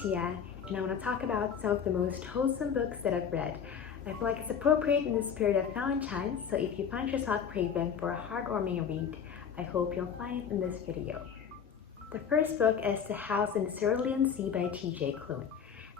Tia, and I want to talk about some of the most wholesome books that I've read. I feel like it's appropriate in the spirit of Valentine's, so if you find yourself craving for a heartwarming read, I hope you'll find it in this video. The first book is The House in the Cerulean Sea by T.J. Klune.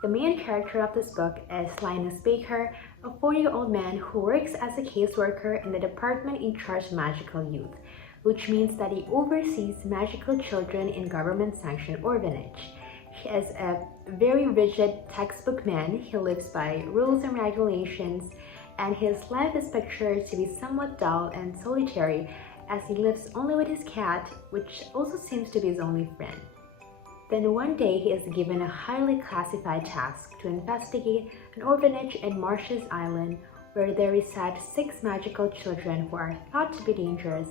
The main character of this book is Linus Baker, a 40-year-old man who works as a caseworker in the department in charge of magical youth, which means that he oversees magical children in government-sanctioned orphanage. He is a very rigid textbook man. He lives by rules and regulations, and his life is pictured to be somewhat dull and solitary as he lives only with his cat, which also seems to be his only friend. Then one day he is given a highly classified task to investigate an orphanage in Marshes Island where there reside 6 magical children who are thought to be dangerous,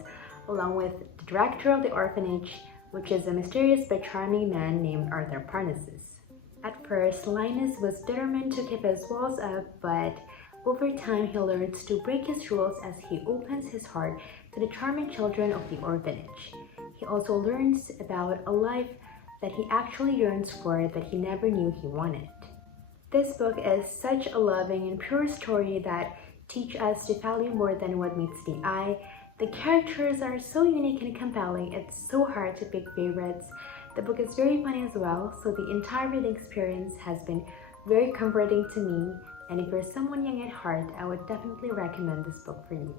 along with the director of the orphanage, which is a mysterious but charming man named Arthur Parnassus. At first, Linus was determined to keep his walls up, but over time he learns to break his rules as he opens his heart to the charming children of the orphanage. He also learns about a life that he actually yearns for that he never knew he wanted. This book is such a loving and pure story that teaches us to value more than what meets the eye. The characters are so unique and compelling, it's so hard to pick favorites. The book is very funny as well, so the entire reading experience has been very comforting to me, and if you're someone young at heart, I would definitely recommend this book for you.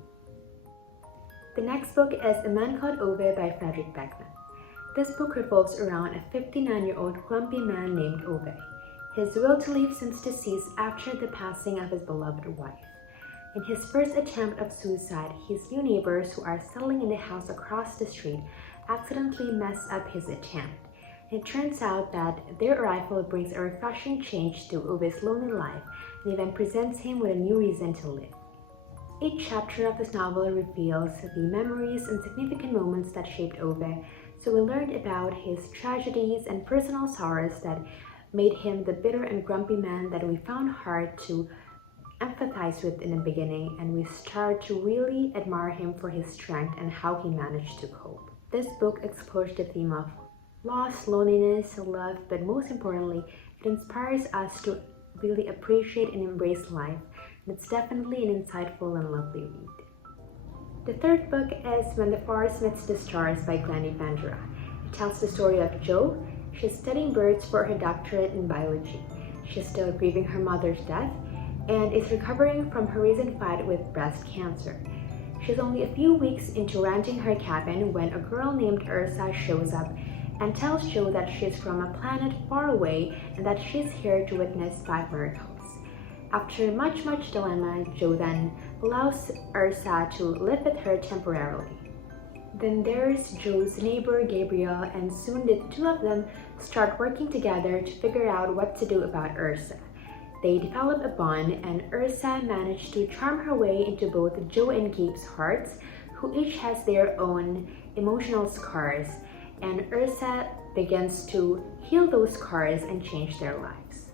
The next book is A Man Called Ove by Fredrik Backman. This book revolves around a 59-year-old grumpy man named Ove. His will to leave seems to cease after the passing of his beloved wife. In his first attempt of suicide, his new neighbors who are settling in the house across the street accidentally mess up his attempt. It turns out that their arrival brings a refreshing change to Ove's lonely life and even presents him with a new reason to live. Each chapter of this novel reveals the memories and significant moments that shaped Ove, so we learned about his tragedies and personal sorrows that made him the bitter and grumpy man that we found hard to empathize with in the beginning, and we start to really admire him for his strength and how he managed to cope. This book explores the theme of loss, loneliness, love, but most importantly, it inspires us to really appreciate and embrace life, and it's definitely an insightful and lovely read. The third book is When the Forest Meets the Stars by Glennie Bandura. It tells the story of Jo. She's studying birds for her doctorate in biology. She's still grieving her mother's death and is recovering from her recent fight with breast cancer. She's only a few weeks into renting her cabin when a girl named Ursa shows up and tells Jo that she's from a planet far away and that she's here to witness 5 miracles. After much dilemma, Jo then allows Ursa to live with her temporarily. Then there's Jo's neighbor Gabriel, and soon the two of them start working together to figure out what to do about Ursa. They develop a bond, and Ursa managed to charm her way into both Jo and Gabe's hearts, who each has their own emotional scars, and Ursa begins to heal those scars and change their lives.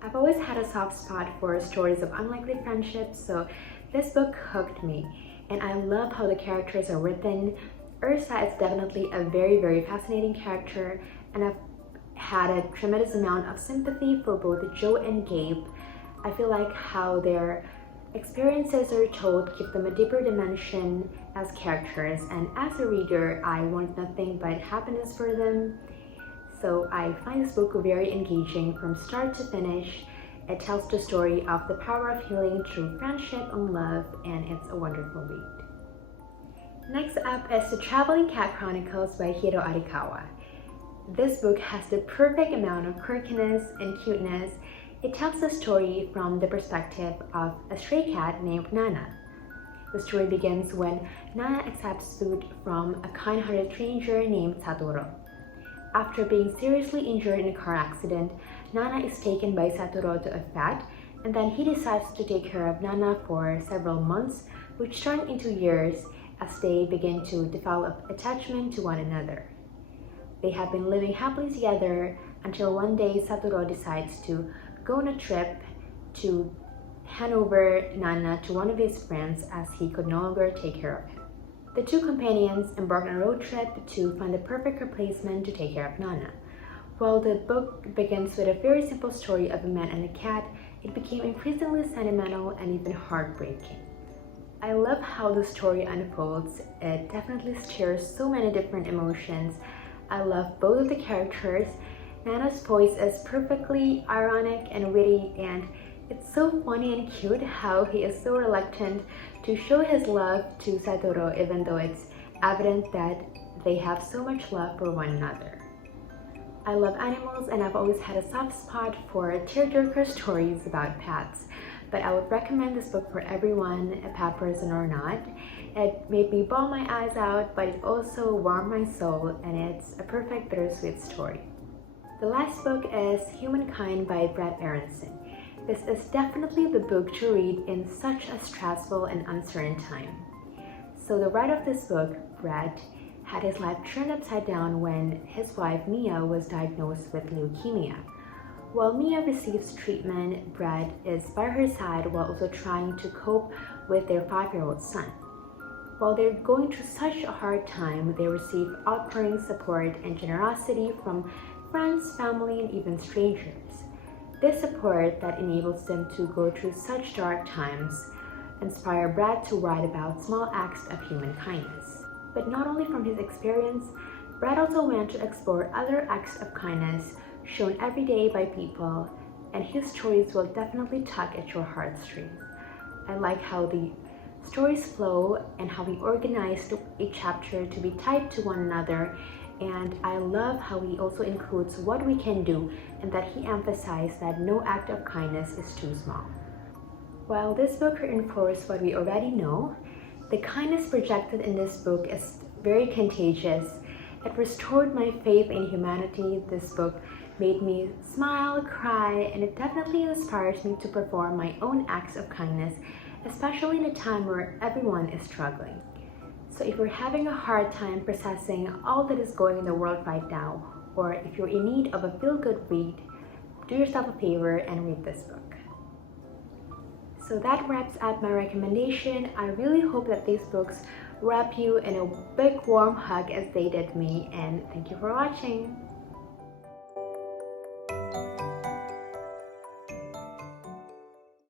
I've always had a soft spot for stories of unlikely friendships, so this book hooked me, and I love how the characters are written. Ursa is definitely a very fascinating character, and I've had a tremendous amount of sympathy for both Jo and Gabe. I feel like how their experiences are told give them a deeper dimension as characters, and as a reader, I want nothing but happiness for them. So I find this book very engaging from start to finish. It tells the story of the power of healing through friendship and love, and it's a wonderful read. Next up is The Traveling Cat Chronicles by Hiro Arikawa. This book has the perfect amount of quirkiness and cuteness. It tells the story from the perspective of a stray cat named Nana. The story begins when Nana accepts food from a kind-hearted stranger named Satoru. After being seriously injured in a car accident, Nana is taken by Satoru to a vet, and then he decides to take care of Nana for several months, which turn into years as they begin to develop attachment to one another. They have been living happily together until one day Satoru decides to go on a trip to hand over Nana to one of his friends as he could no longer take care of him. The two companions embark on a road trip to find the perfect replacement to take care of Nana. While the book begins with a very simple story of a man and a cat, it became increasingly sentimental and even heartbreaking. I love how the story unfolds. It definitely stirs so many different emotions. I love both of the characters. Nana's voice is perfectly ironic and witty, and it's so funny and cute how he is so reluctant to show his love to Satoru even though it's evident that they have so much love for one another. I love animals and I've always had a soft spot for tearjerker stories about pets, but I would recommend this book for everyone, a pet person or not. It made me bawl my eyes out, but it also warmed my soul, and it's a perfect bittersweet story. The last book is Humankind by Bret Easton. This is definitely the book to read in such a stressful and uncertain time. So the writer of this book, Bret, had his life turned upside down when his wife Mia was diagnosed with leukemia. While Mia receives treatment, Bret is by her side while also trying to cope with their 5-year-old son. While they're going through such a hard time, they receive outpouring support and generosity from friends, family, and even strangers. This support that enables them to go through such dark times inspire Bret to write about small acts of human kindness. But not only from his experience, Bret also went to explore other acts of kindness shown every day by people, and his stories will definitely tug at your heartstrings. I like how the stories flow and how he organized each chapter to be tied to one another, and I love how he also includes what we can do and that he emphasized that no act of kindness is too small. While this book reinforced what we already know, the kindness projected in this book is very contagious. It restored my faith in humanity. This book made me smile, cry, and it definitely inspires me to perform my own acts of kindness, especially in a time where everyone is struggling. So if you're having a hard time processing all that is going in the world right now, or if you're in need of a feel-good read, do yourself a favor and read this book. So that wraps up my recommendation. I really hope that these books wrap you in a big warm hug as they did me, and thank you for watching.